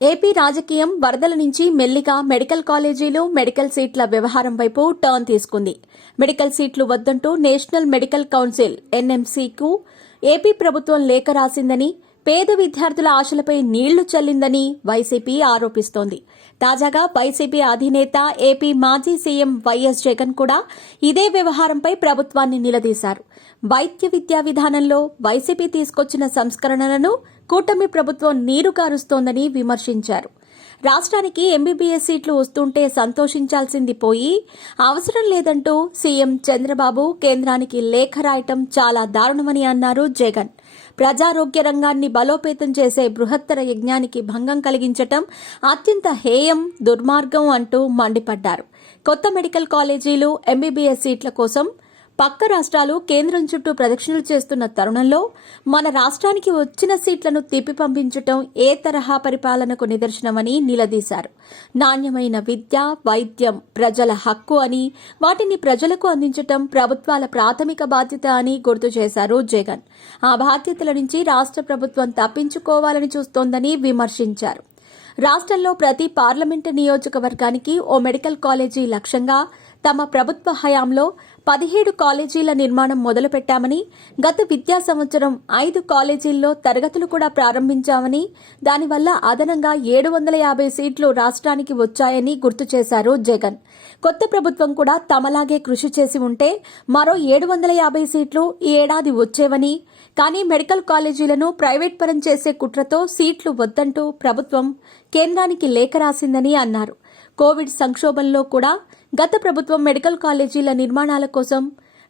AP రాజకీయం వరదల నుంచి మెల్లిగా మెడికల్ కాలేజీలు, మెడికల్ సీట్ల వ్యవహారం వైపు టర్న్ తీసుకుంది. మెడికల్ సీట్లు వద్దంటూ నేషనల్ మెడికల్ కౌన్సిల్ ఎన్ఎంసీకు ఏపీ ప్రభుత్వం లేఖ రాసిందని, పేద విద్యార్థుల ఆశలపై నీళ్లు చల్లిందని వైసీపీ ఆరోపిస్తోంది. తాజాగా వైసీపీ అధినేత ఏపీ మాజీ సీఎం వైఎస్ జగన్ కూడా ఇదే వ్యవహారంపై ప్రభుత్వాన్ని నిలదీశారు. వైద్య విద్యా విధానంలో వైసీపీ తీసుకొచ్చిన సంస్కరణలను కూటమి ప్రభుత్వం నీరుగారుస్తోందని విమర్శించారు. రాష్ట్రానికి ఎంబీబీఎస్ సీట్లు వస్తుంటే సంతోషించాల్సింది పోయి అవసరం లేదంటూ సీఎం చంద్రబాబు కేంద్రానికి లేఖ రాయటం చాలా దారుణమని అన్నారు జగన్. ప్రజారోగ్య రంగాన్ని బలోపేతం చేసే బృహత్తర యజ్ఞానికి భంగం కలిగించటం అత్యంత హేయం, దుర్మార్గం అంటూ మండిపడ్డారు. కొత్త మెడికల్ కాలేజీలు, ఎంబీబీఎస్ సీట్ల కోసం పక్క రాష్ట్రాలు కేంద్రం చుట్టూ ప్రదక్షిణలు చేస్తున్న తరుణంలో మన రాష్ట్రానికి వచ్చిన సీట్లను తిప్పి పంపించటం ఏ తరహా పరిపాలనకు నిదర్శనమని నిలదీశారు. నాణ్యమైన విద్య, వైద్యం ప్రజల హక్కు అని, వాటిని ప్రజలకు అందించటం ప్రభుత్వాల ప్రాథమిక బాధ్యత అని గుర్తు చేశారు జగన్. ఆ బాధ్యతల నుంచి రాష్ట్ర ప్రభుత్వం తప్పించుకోవాలని చూస్తోందని విమర్శించారు. రాష్ట్రంలో ప్రతి పార్లమెంటు నియోజకవర్గానికి ఓ మెడికల్ కాలేజీ లక్ష్యంగా తమ ప్రభుత్వ హయాంలో 17 కాలేజీల నిర్మాణం మొదలుపెట్టామని, గత విద్యా సంవత్సరం 5 కాలేజీల్లో తరగతులు కూడా ప్రారంభించామని, దానివల్ల అదనంగా 750 సీట్లు రాష్ట్రానికి వచ్చాయని గుర్తు చేశారు జగన్. కొత్త ప్రభుత్వం కూడా తమలాగే కృషి చేసి ఉంటే మరో 750 సీట్లు ఈ ఏడాది వచ్చేవని, కానీ మెడికల్ కాలేజీలను ప్రైవేట్ పరం చేసే కుట్రతో సీట్లు వద్దంటూ ప్రభుత్వం కేంద్రానికి లేఖ రాసిందని అన్నారు. కోవిడ్ సంక్షోభంలో కూడా గత ప్రభుత్వం మెడికల్ కాలేజీల నిర్మాణాల కోసం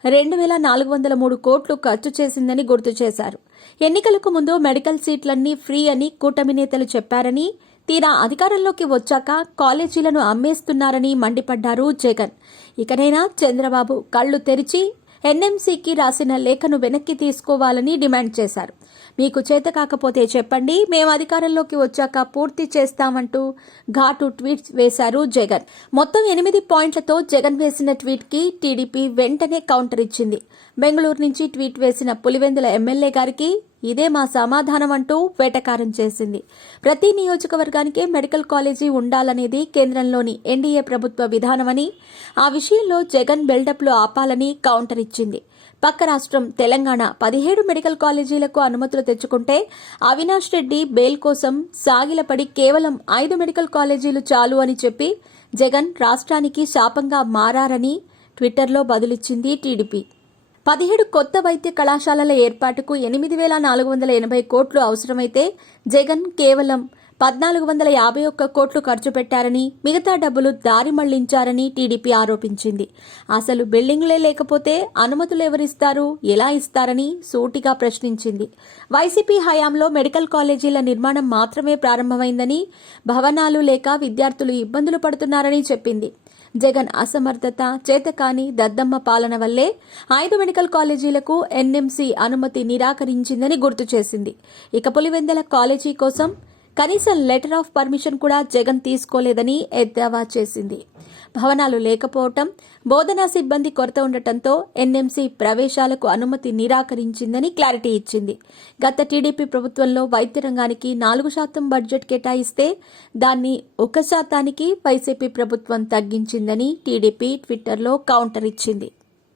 2,403 కోట్లు ఖర్చు చేసిందని గుర్తు చేశారు. ఎన్నికలకు ముందు మెడికల్ సీట్లన్నీ ఫ్రీ అని కూటమి నేతలు చెప్పారని, తీరా అధికారంలోకి వచ్చాక కాలేజీలను అమ్మేస్తున్నారని మండిపడ్డారు జగన్. ఇకనైనా చంద్రబాబు కళ్లు తెరిచి ఎన్ఎంసీకి రాసిన లేఖను వెనక్కి తీసుకోవాలని డిమాండ్ చేశారు. మీకు చేత కాకపోతే చెప్పండి, మేము అధికారంలోకి వచ్చాక పూర్తి చేస్తామంటూ ఘాటు ట్వీట్స్ వేశారు జగన్. మొత్తం 8 పాయింట్లతో జగన్ వేసిన ట్వీట్కి టీడీపీ వెంటనే కౌంటర్ ఇచ్చింది. బెంగళూరు నుంచి ట్వీట్ వేసిన పులివెందుల ఎమ్మెల్యే గారికి ఇదే మా సమాధానం అంటూ వెటకారం చేసింది. ప్రతి నియోజకవర్గానికి మెడికల్ కాలేజీ ఉండాలనేది కేంద్రంలోని ఎన్డీఏ ప్రభుత్వ విధానమని, ఆ విషయంలో జగన్ బిల్డప్లు ఆపాలని కౌంటర్ ఇచ్చింది. పక్క రాష్ట్రం తెలంగాణ 17 మెడికల్ కాలేజీలకు అనుమతులు తెచ్చుకుంటే అవినాష్ రెడ్డి బెయిల్ కోసం సాగిలపడి కేవలం 5 మెడికల్ కాలేజీలు చాలు అని చెప్పి జగన్ రాష్ట్రానికి శాపంగా మారారని ట్విట్టర్లో బదులిచ్చింది టీడీపీ. 17 కొత్త వైద్య కళాశాలల ఏర్పాటుకు 8,480 కోట్లు అవసరమైతే జగన్ కేవలం 1,451 కోట్లు ఖర్చు పెట్టారని, మిగతా డబ్బులు దారి మళ్లించారని టీడీపీ ఆరోపించింది. అసలు బిల్డింగ్లే లేకపోతే అనుమతులు ఎవరిస్తారు, ఎలా ఇస్తారని సూటిగా ప్రశ్నించింది. వైసీపీ హయాంలో మెడికల్ కాలేజీల నిర్మాణం మాత్రమే ప్రారంభమైందని, భవనాలు లేక విద్యార్థులు ఇబ్బందులు పడుతున్నారని చెప్పింది. జగన్ అసమర్థత, చేతకాని దద్దమ్మ పాలన వల్లే 5 మెడికల్ కాలేజీలకు ఎన్ఎంసీ అనుమతి నిరాకరించిందని గుర్తు చేసింది. ఇక పులివెందుల కాలేజీ కోసం కనీసం లెటర్ ఆఫ్ పర్మిషన్ కూడా జగన్ తీసుకోలేదని ఎద్దేవా చేసింది. భవనాలు లేకపోవటం, బోధనా సిబ్బంది కొరత ఉండటంతో ఎన్ఎంసీ ప్రవేశాలకు అనుమతి నిరాకరించిందని క్లారిటీ ఇచ్చింది. గత టీడీపీ ప్రభుత్వంలో వైద్య రంగానికి 4% బడ్జెట్ కేటాయిస్తే దాన్ని 1% వైసీపీ ప్రభుత్వం తగ్గించిందని టీడీపీ ట్విట్టర్లో కౌంటర్ ఇచ్చింది.